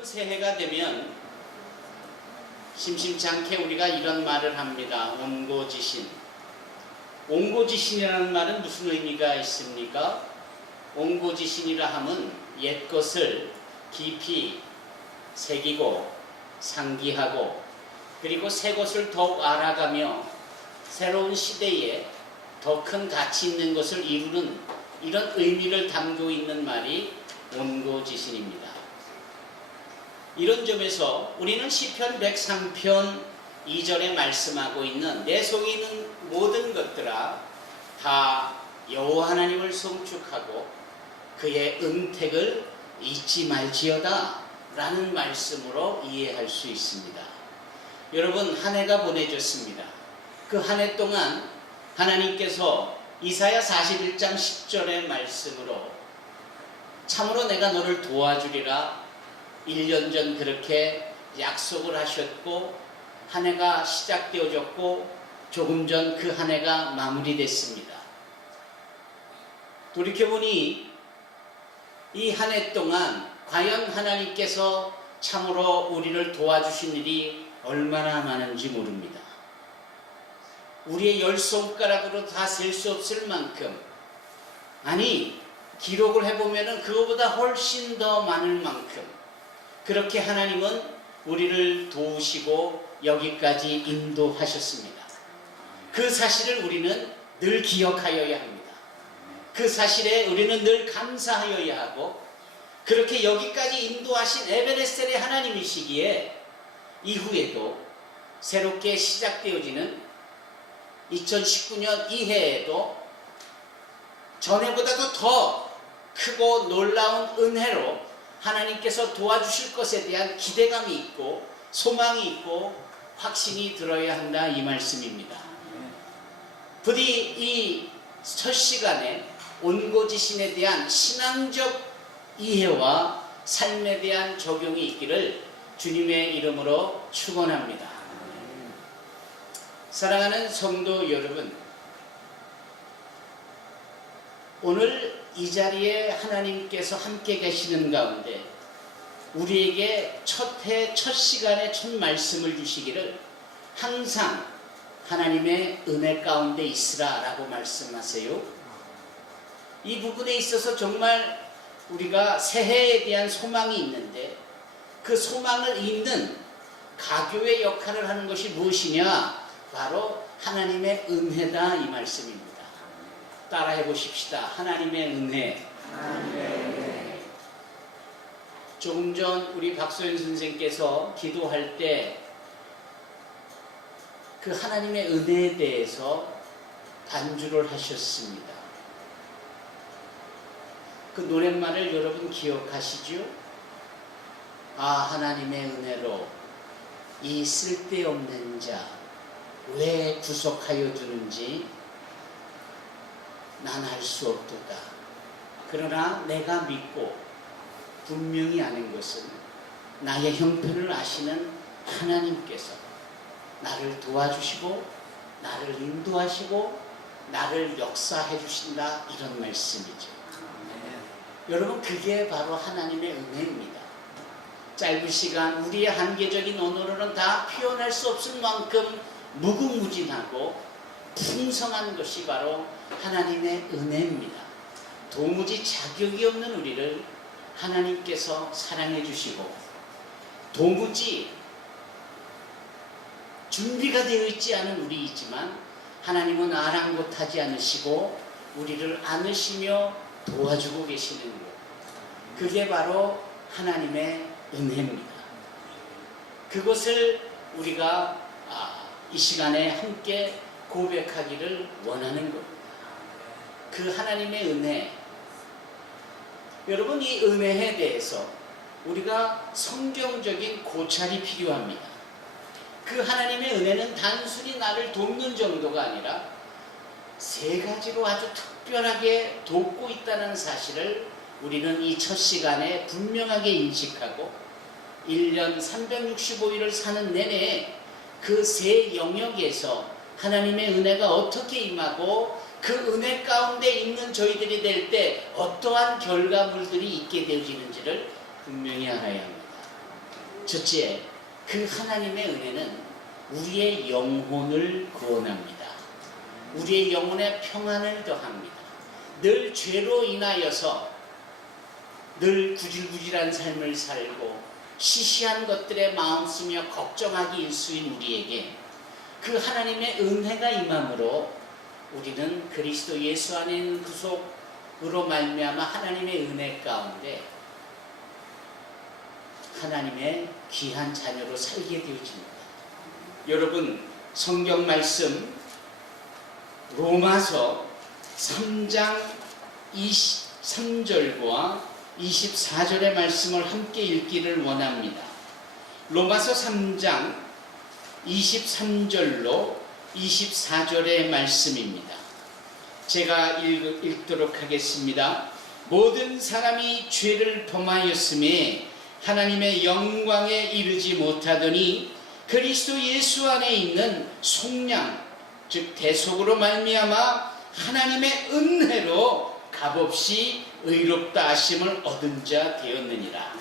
여러분, 새해가 되면 심심치 않게 우리가 이런 말을 합니다. 온고지신. 온고지신이라는 말은 무슨 의미가 있습니까? 온고지신이라 함은 옛것을 깊이 새기고 상기하고 그리고 새 것을 더욱 알아가며 새로운 시대에 더 큰 가치 있는 것을 이루는 이런 의미를 담고 있는 말이 온고지신입니다. 이런 점에서 우리는 시편 103편 2절에 말씀하고 있는 내 속에 있는 모든 것들아 다 여호와 하나님을 송축하고 그의 은택을 잊지 말지어다 라는 말씀으로 이해할 수 있습니다. 여러분, 한 해가 보내졌습니다. 그 한 해 동안 하나님께서 이사야 41장 10절의 말씀으로 참으로 내가 너를 도와주리라 1년 전 그렇게 약속을 하셨고 한 해가 시작되어졌고 조금 전 그 한 해가 마무리됐습니다. 돌이켜보니 이 한 해 동안 과연 하나님께서 참으로 우리를 도와주신 일이 얼마나 많은지 모릅니다. 우리의 10손가락으로 다 셀 수 없을 만큼, 아니 기록을 해보면 그거보다 훨씬 더 많을 만큼 그렇게 하나님은 우리를 도우시고 여기까지 인도하셨습니다. 그 사실을 우리는 늘 기억하여야 합니다. 그 사실에 우리는 늘 감사하여야 하고, 그렇게 여기까지 인도하신 에베네셀의 하나님이시기에 이후에도 새롭게 시작되어지는 2019년 이해에도 전에보다도 더 크고 놀라운 은혜로 하나님께서 도와주실 것에 대한 기대감이 있고 소망이 있고 확신이 들어야 한다, 이 말씀입니다. 부디 이 첫 시간에 온고지신에 대한 신앙적 이해와 삶에 대한 적용이 있기를 주님의 이름으로 축원합니다. 사랑하는 성도 여러분, 오늘 이 자리에 하나님께서 함께 계시는 가운데 우리에게 첫 해, 첫 시간에 첫 말씀을 주시기를 항상 하나님의 은혜 가운데 있으라 라고 말씀하세요. 이 부분에 있어서 정말 우리가 새해에 대한 소망이 있는데 그 소망을 잇는 가교의 역할을 하는 것이 무엇이냐? 바로 하나님의 은혜다, 이 말씀입니다. 따라해 보십시다. 하나님의 은혜. 조금 전 우리 박소연 선생께서 기도할 때 그 하나님의 은혜에 대해서 반주를 하셨습니다. 그 노랫말을 여러분 기억하시죠? 아, 하나님의 은혜로 이 쓸데없는 자 왜 구속하여 두는지 난 알 수 없도다. 그러나 내가 믿고 분명히 아는 것은 나의 형편을 아시는 하나님께서 나를 도와주시고 나를 인도하시고 나를 역사해 주신다, 이런 말씀이죠. 여러분, 그게 바로 하나님의 은혜입니다. 짧은 시간 우리의 한계적인 언어로는 다 표현할 수 없을 만큼 무궁무진하고 풍성한 것이 바로 하나님의 은혜입니다. 도무지 자격이 없는 우리를 하나님께서 사랑해 주시고 도무지 준비가 되어 있지 않은 우리이지만 하나님은 아랑곳하지 않으시고 우리를 안으시며 도와주고 계시는 것, 그게 바로 하나님의 은혜입니다. 그것을 우리가 이 시간에 함께 고백하기를 원하는 겁니다. 그 하나님의 은혜, 여러분, 이 은혜에 대해서 우리가 성경적인 고찰이 필요합니다. 그 하나님의 은혜는 단순히 나를 돕는 정도가 아니라 세 가지로 아주 특별하게 돕고 있다는 사실을 우리는 이 첫 시간에 분명하게 인식하고 1년 365일을 사는 내내 그 세 영역에서 하나님의 은혜가 어떻게 임하고 그 은혜 가운데 있는 저희들이 될 때 어떠한 결과물들이 있게 되어지는지를 분명히 알아야 합니다. 첫째, 그 하나님의 은혜는 우리의 영혼을 구원합니다. 우리의 영혼에 평안을 더합니다. 늘 죄로 인하여서 늘 구질구질한 삶을 살고 시시한 것들에 마음 쓰며 걱정하기 일수인 우리에게 그 하나님의 은혜가 임함으로 우리는 그리스도 예수 안에 있는 구속으로 말미암아 하나님의 은혜 가운데 하나님의 귀한 자녀로 살게 되어집니다. 여러분, 성경 말씀 로마서 3장 23절과 24절의 말씀을 함께 읽기를 원합니다. 로마서 3장 23절로 24절의 말씀입니다. 제가 읽도록 하겠습니다. 모든 사람이 죄를 범하였음에 하나님의 영광에 이르지 못하더니 그리스도 예수 안에 있는 속량 즉 대속으로 말미암아 하나님의 은혜로 값없이 의롭다 하심을 얻은 자 되었느니라.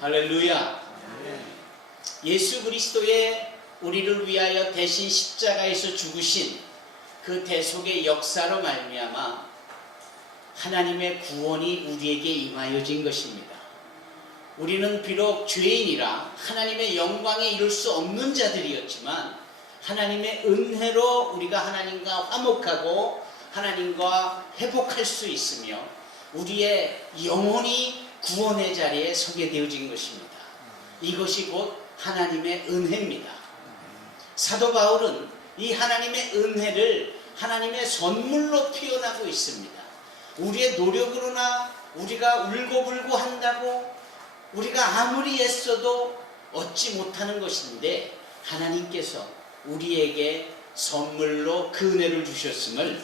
할렐루야. 예수 그리스도의 우리를 위하여 대신 십자가에서 죽으신 그 대속의 역사로 말미암아 하나님의 구원이 우리에게 임하여진 것입니다. 우리는 비록 죄인이라 하나님의 영광에 이룰 수 없는 자들이었지만 하나님의 은혜로 우리가 하나님과 화목하고 하나님과 회복할 수 있으며 우리의 영혼이 구원의 자리에 서게 되어진 것입니다. 이것이 곧 하나님의 은혜입니다. 사도 바울은 이 하나님의 은혜를 하나님의 선물로 표현하고 있습니다. 우리의 노력으로나 우리가 울고불고 한다고 우리가 아무리 애써도 얻지 못하는 것인데 하나님께서 우리에게 선물로 그 은혜를 주셨음을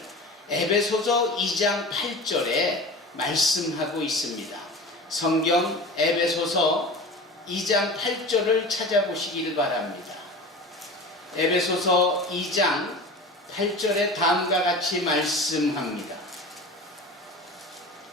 에베소서 2장 8절에 말씀하고 있습니다. 성경 에베소서 2장 8절을 찾아보시길 바랍니다. 에베소서 2장 8절에 다음과 같이 말씀합니다.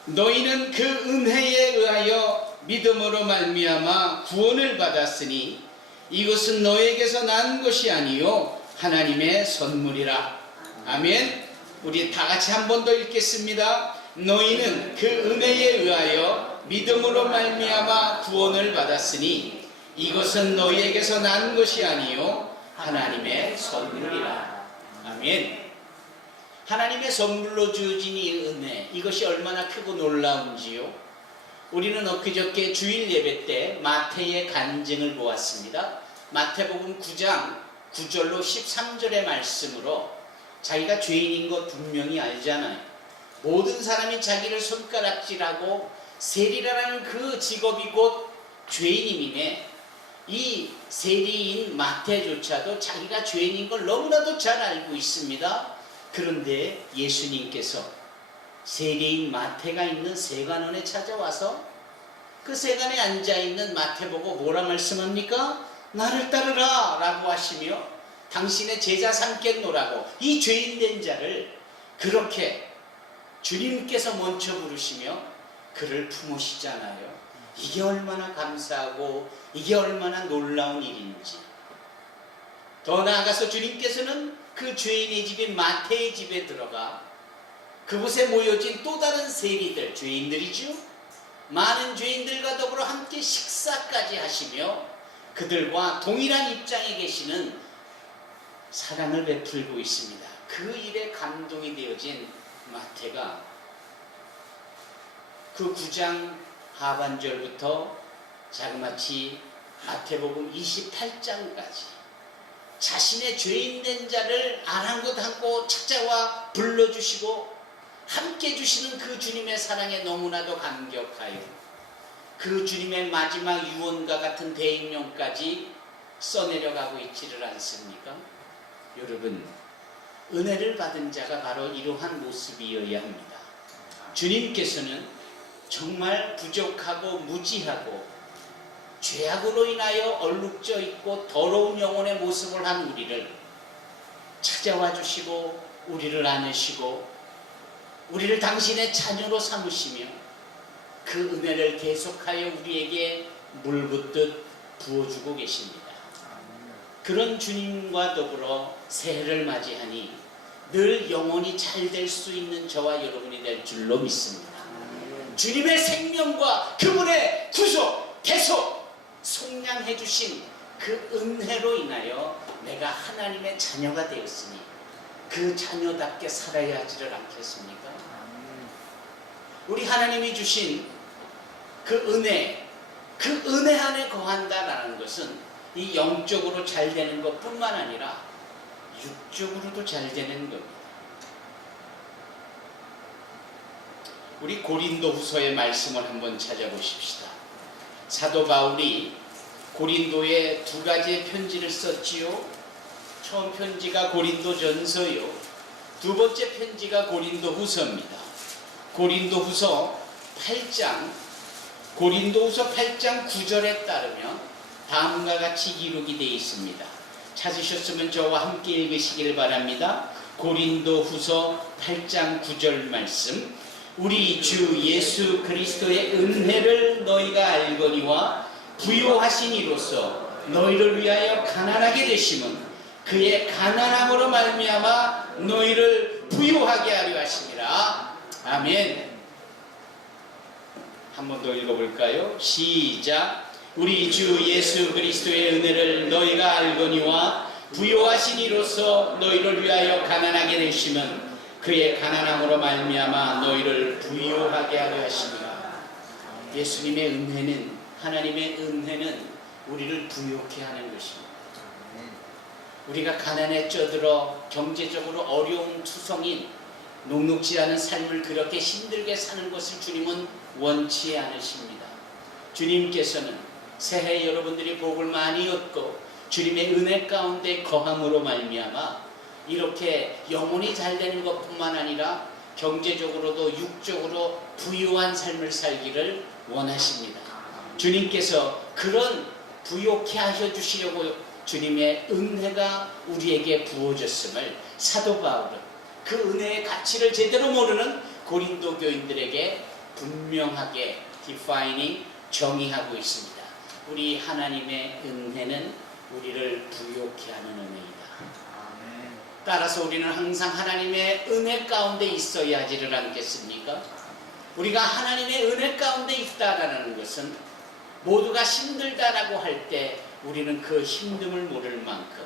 너희는 그 은혜에 의하여 믿음으로 말미암아 구원을 받았으니 이것은 너에게서 난 것이 아니요 하나님의 선물이라. 아멘. 우리 다 같이 한 번 더 읽겠습니다. 너희는 그 은혜에 의하여 믿음으로 말미암아 구원을 받았으니 이것은 너희에게서 난 것이 아니요 하나님의 선물이라. 아멘. 하나님의 선물로 주어진 이 은혜, 이것이 얼마나 크고 놀라운지요. 우리는 엊그저께 주일 예배 때 마태의 간증을 보았습니다. 마태복음 9장 9절로 13절의 말씀으로 자기가 죄인인 것 분명히 알잖아요. 모든 사람이 자기를 손가락질하고 세리라는 그 직업이 곧 죄인임에 이 세리인 마태조차도 자기가 죄인인 걸 너무나도 잘 알고 있습니다. 그런데 예수님께서 세리인 마태가 있는 세관원에 찾아와서 그 세관에 앉아있는 마태 보고 뭐라 말씀합니까? 나를 따르라 라고 하시며 당신의 제자 삼겠노라고 이 죄인된 자를 그렇게 주님께서 먼저 부르시며 그를 품으시잖아요. 이게 얼마나 감사하고 이게 얼마나 놀라운 일인지. 더 나아가서 주님께서는 그 죄인의 집인 마태의 집에 들어가 그곳에 모여진 또 다른 세리들, 죄인들이죠. 많은 죄인들과 더불어 함께 식사까지 하시며 그들과 동일한 입장에 계시는 사랑을 베풀고 있습니다. 그 일에 감동이 되어진 마태가 그 9장 하반절부터 자그마치 마태복음 28장까지 자신의 죄인된 자를 아랑곳하고 찾아와 불러주시고 함께 주시는 그 주님의 사랑에 너무나도 감격하여 그 주님의 마지막 유언과 같은 대인령까지 써내려가고 있지를 않습니까? 여러분, 은혜를 받은 자가 바로 이러한 모습이어야 합니다. 주님께서는 정말 부족하고 무지하고 죄악으로 인하여 얼룩져 있고 더러운 영혼의 모습을 한 우리를 찾아와 주시고 우리를 안으시고 우리를 당신의 자녀로 삼으시며 그 은혜를 계속하여 우리에게 물붓듯 부어주고 계십니다. 그런 주님과 더불어 새해를 맞이하니 늘 영혼이 잘 될 수 있는 저와 여러분이 될 줄로 믿습니다. 주님의 생명과 그분의 구속, 대속, 속량해 주신 그 은혜로 인하여 내가 하나님의 자녀가 되었으니 그 자녀답게 살아야 하지를 않겠습니까? 우리 하나님이 주신 그 은혜 안에 거한다라는 것은 이 영적으로 잘 되는 것뿐만 아니라 육적으로도 잘 되는 겁니다. 우리 고린도후서의 말씀을 한번 찾아보십시다. 사도 바울이 고린도에 두 가지의 편지를 썼지요. 처음 편지가 고린도전서요. 두 번째 편지가 고린도후서입니다. 고린도후서 8장 9절에 따르면 다음과 같이 기록이 되어 있습니다. 찾으셨으면 저와 함께 읽으시기를 바랍니다. 고린도후서 8장 9절 말씀. 우리 주 예수 그리스도의 은혜를 너희가 알거니와 부요하신 이로써 너희를 위하여 가난하게 되심은 그의 가난함으로 말미암아 너희를 부요하게 하려 하심이라. 아멘. 한 번 더 읽어볼까요? 시작. 우리 주 예수 그리스도의 은혜를 너희가 알거니와 부요하신 이로써 너희를 위하여 가난하게 되심은 그의 가난함으로 말미암아 너희를 부요하게 하려 하심이라. 예수님의 은혜는, 하나님의 은혜는 우리를 부요케 하는 것입니다. 우리가 가난에 쪄들어 경제적으로 어려운 투성인 녹록지 않은 삶을 그렇게 힘들게 사는 것을 주님은 원치 않으십니다. 주님께서는 새해 여러분들이 복을 많이 얻고 주님의 은혜 가운데 거함으로 말미암아 이렇게 영혼이 잘 되는 것뿐만 아니라 경제적으로도 육적으로 부유한 삶을 살기를 원하십니다. 주님께서 그런 부요케 하셔 주시려고 주님의 은혜가 우리에게 부어졌음을 사도 바울은 그 은혜의 가치를 제대로 모르는 고린도 교인들에게 분명하게 defining, 정의하고 있습니다. 우리 하나님의 은혜는 우리를 부요케 하는 은혜이다. 따라서 우리는 항상 하나님의 은혜 가운데 있어야 하지를 않겠습니까? 우리가 하나님의 은혜 가운데 있다라는 것은 모두가 힘들다라고 할 때 우리는 그 힘듦을 모를 만큼,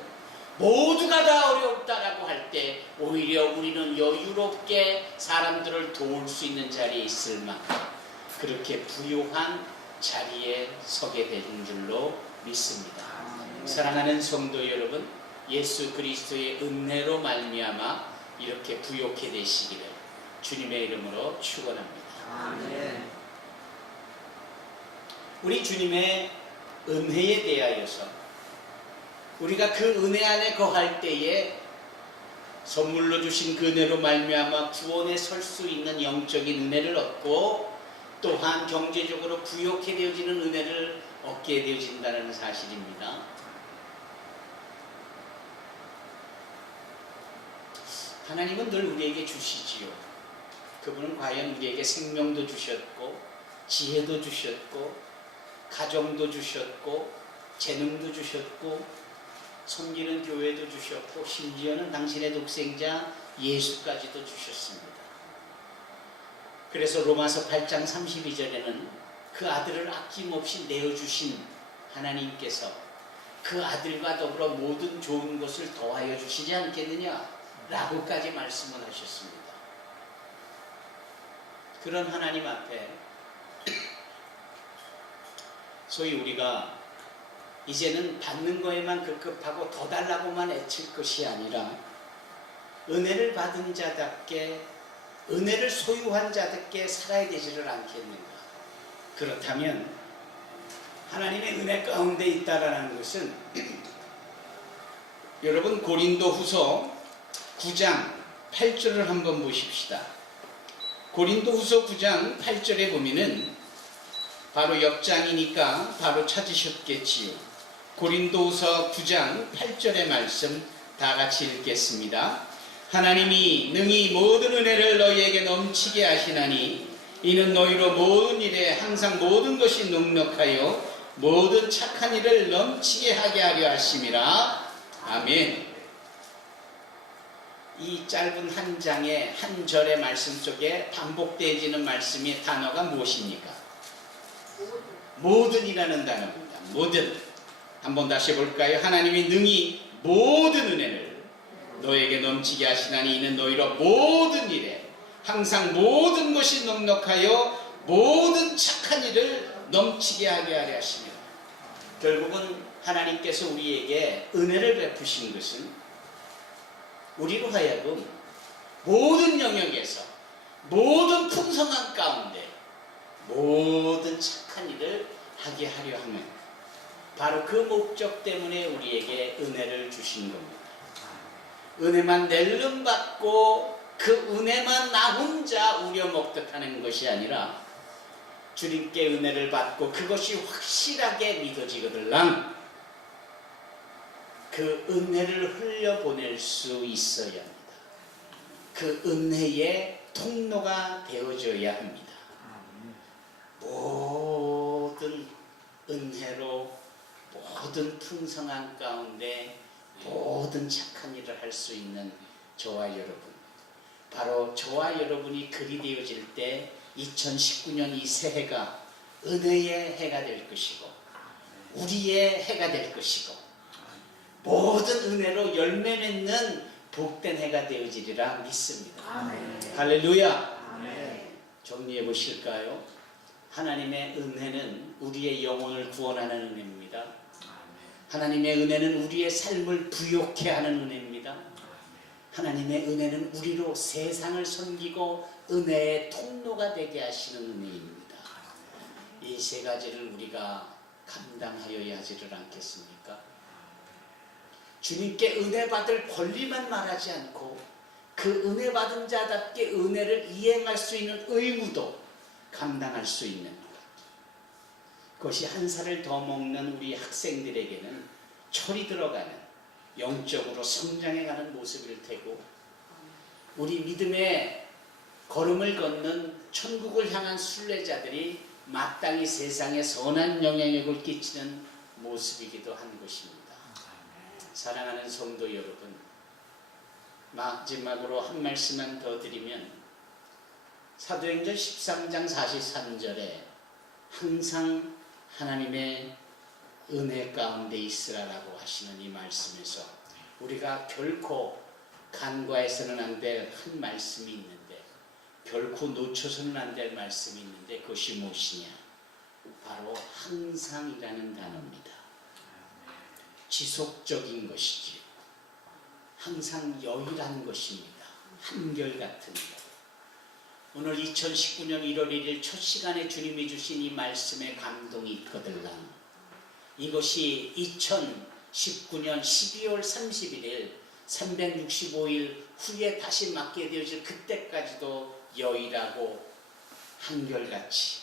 모두가 다 어렵다라고 할 때 오히려 우리는 여유롭게 사람들을 도울 수 있는 자리에 있을 만큼 그렇게 부요한 자리에 서게 되는 줄로 믿습니다. 사랑하는 성도 여러분, 예수 그리스도의 은혜로 말미암아 이렇게 부요케 되시기를 주님의 이름으로 축원합니다. 아멘. 우리 주님의 은혜에 대하여서 우리가 그 은혜 안에 거할 때에 선물로 주신 그 은혜로 말미암아 구원에 설 수 있는 영적인 은혜를 얻고 또한 경제적으로 부요케 되어지는 은혜를 얻게 되어진다는 사실입니다. 하나님은 늘 우리에게 주시지요. 그분은 과연 우리에게 생명도 주셨고 지혜도 주셨고 가정도 주셨고 재능도 주셨고 섬기는 교회도 주셨고 심지어는 당신의 독생자 예수까지도 주셨습니다. 그래서 로마서 8장 32절에는 그 아들을 아낌없이 내어주신 하나님께서 그 아들과 더불어 모든 좋은 것을 더하여 주시지 않겠느냐 라고까지 말씀을 하셨습니다. 그런 하나님 앞에 소위 우리가 이제는 받는 거에만 급급하고 더 달라고만 애칠 것이 아니라 은혜를 받은 자답게 은혜를 소유한 자답게 살아야 되지를 않겠는가. 그렇다면 하나님의 은혜 가운데 있다라는 것은 여러분 고린도후서 9장 8절을 한번 보십시다. 고린도후서 9장 8절에 보면은 바로 옆장이니까 바로 찾으셨겠지요. 고린도후서 9장 8절의 말씀 다 같이 읽겠습니다. 하나님이 능히 모든 은혜를 너희에게 넘치게 하시나니 이는 너희로 모든 일에 항상 모든 것이 넉넉하여 모든 착한 일을 넘치게 하게 하려 하심이라. 아멘. 이 짧은 한 장의 한 절의 말씀 속에 반복되어지는 말씀의 단어가 무엇입니까? 모든이라는 단어입니다. 모든. 한번 다시 볼까요? 하나님이 능히 모든 은혜를 너에게 넘치게 하시나니 이는 너희로 모든 일에 항상 모든 것이 넉넉하여 모든 착한 일을 넘치게 하게 하려 하십니다. 결국은 하나님께서 우리에게 은혜를 베푸신 것은 우리로 하여금 모든 영역에서 모든 풍성한 가운데 모든 착한 일을 하게 하려 하는, 바로 그 목적 때문에 우리에게 은혜를 주신 겁니다. 은혜만 낼름받고 그 은혜만 나 혼자 우려먹듯 하는 것이 아니라 주님께 은혜를 받고 그것이 확실하게 믿어지거들랑 그 은혜를 흘려보낼 수 있어야 합니다. 그 은혜의 통로가 되어줘야 합니다. 모든 은혜로 모든 풍성한 가운데 모든 착한 일을 할 수 있는 저와 여러분, 바로 저와 여러분이 그리 되어질 때 2019년 이 새해가 은혜의 해가 될 것이고 우리의 해가 될 것이고 모든 은혜로 열매 맺는 복된 해가 되어지리라 믿습니다. 아멘. 할렐루야. 아멘. 정리해 보실까요? 하나님의 은혜는 우리의 영혼을 구원하는 은혜입니다. 아멘. 하나님의 은혜는 우리의 삶을 부욕해 하는 은혜입니다. 하나님의 은혜는 우리로 세상을 섬기고 은혜의 통로가 되게 하시는 은혜입니다. 이 세 가지를 우리가 감당하여야 하지를 않겠습니까? 주님께 은혜 받을 권리만 말하지 않고 그 은혜 받은 자답게 은혜를 이행할 수 있는 의무도 감당할 수 있는 것. 그것이 한 살을 더 먹는 우리 학생들에게는 철이 들어가는 영적으로 성장해가는 모습일 테고, 우리 믿음의 걸음을 걷는 천국을 향한 순례자들이 마땅히 세상에 선한 영향력을 끼치는 모습이기도 한 것입니다. 사랑하는 성도 여러분, 마지막으로 한 말씀만 더 드리면 사도행전 13장 43절에 항상 하나님의 은혜 가운데 있으라라고 하시는 이 말씀에서 우리가 결코 간과해서는 안 될 한 말씀이 있는데, 결코 놓쳐서는 안 될 말씀이 있는데, 그것이 무엇이냐? 바로 항상이라는 단어입니다. 지속적인 것이지요. 항상 여일한 것입니다. 한결같은 것. 오늘 2019년 1월 1일 첫 시간에 주님이 주신 이 말씀에 감동이 있거들랑 이것이 2019년 12월 31일 365일 후에 다시 맞게 되어질 그때까지도 여일하고 한결같이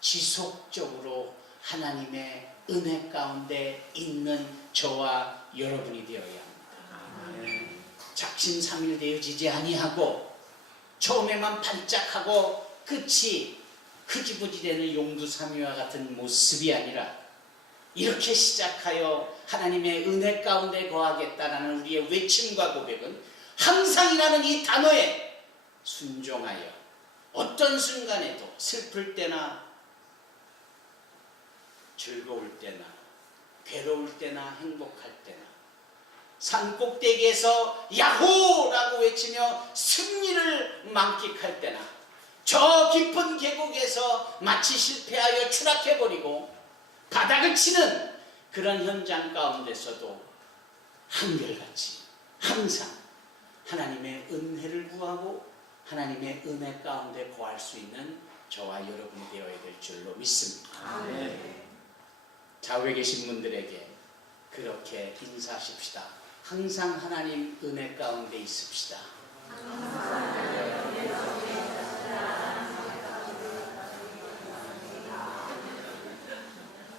지속적으로 하나님의 은혜 가운데 있는 저와 여러분이 되어야 합니다. 작심삼일되어지지 아니하고 처음에만 반짝하고 끝이 흐지부지 되는 용두삼이와 같은 모습이 아니라 이렇게 시작하여 하나님의 은혜 가운데 거하겠다라는 우리의 외침과 고백은 항상이라는 이 단어에 순종하여 어떤 순간에도 슬플 때나 즐거울 때나 괴로울 때나 행복할 때나 산꼭대기에서 야호라고 외치며 승리를 만끽할 때나 저 깊은 계곡에서 마치 실패하여 추락해버리고 바닥을 치는 그런 현장 가운데서도 한결같이 항상 하나님의 은혜를 구하고 하나님의 은혜 가운데 거할 수 있는 저와 여러분이 되어야 될 줄로 믿습니다. 아멘. 좌우에 계신 분들에게 그렇게 인사하십시다. 항상 하나님 은혜 가운데 있읍시다.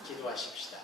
기도하십시다.